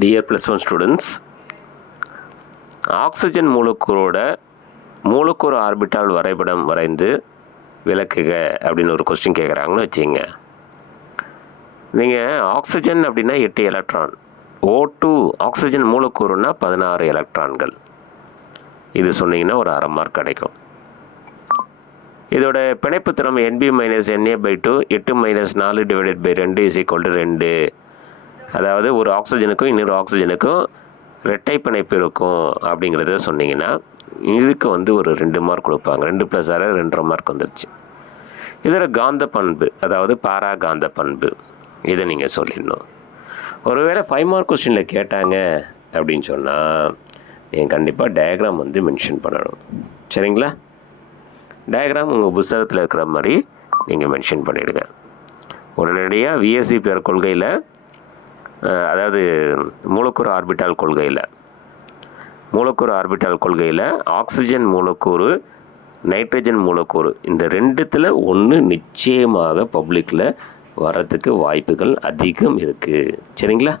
Dear +1 students, oxygen மூலக்கூறோட மூலக்கூறு orbital வரைபடம் வரைந்து விளக்குக அப்படின்னு ஒரு கொஸ்டின் கேட்குறாங்கன்னு வச்சுங்க. நீங்கள் ஆக்சிஜன் அப்படின்னா 8 எலக்ட்ரான், O2 ஆக்சிஜன் மூலக்கூறுனா 16 எலக்ட்ரான்கள். இது சொன்னீங்கன்னா ஒரு அரை மார்க் கிடைக்கும். இதோட பிணைப்பு திறமை NB-Na/2 8 - 4 / 2 = 2. அதாவது ஒரு ஆக்சிஜனுக்கும் இன்னொரு ஆக்சிஜனுக்கும் இரட்டை பிணைப்பு இருக்கும் அப்படிங்கிறத சொன்னீங்கன்னா இதுக்கு ஒரு 2 மார்க் கொடுப்பாங்க. 2 + 6 2.5 மார்க் வந்துருச்சு. இதில் காந்த பண்பு, அதாவது பாரா காந்த பண்பு, இதை நீங்கள் சொல்லிடணும். ஒருவேளை 5 மார்க் கொஸ்டினில் கேட்டாங்க அப்படின்னு சொன்னால் நீங்கள் கண்டிப்பாக டயக்ராம் மென்ஷன் பண்ணணும். சரிங்களா? டயக்ராம் உங்கள் புத்தகத்தில் இருக்கிற மாதிரி நீங்கள் மென்ஷன் பண்ணிவிடுங்க. உடனடியாக VSEPR கொள்கையில், அதாவது மூலக்கூறு ஆர்பிட்டால் கொள்கையில் ஆக்சிஜன் மூலக்கூறு, நைட்ரஜன் மூலக்கூறு இந்த ரெண்டுத்தில் ஒன்று நிச்சயமாக பப்ளிக்கில் வர்றதுக்கு வாய்ப்புகள் அதிகம் இருக்குது. சரிங்களா?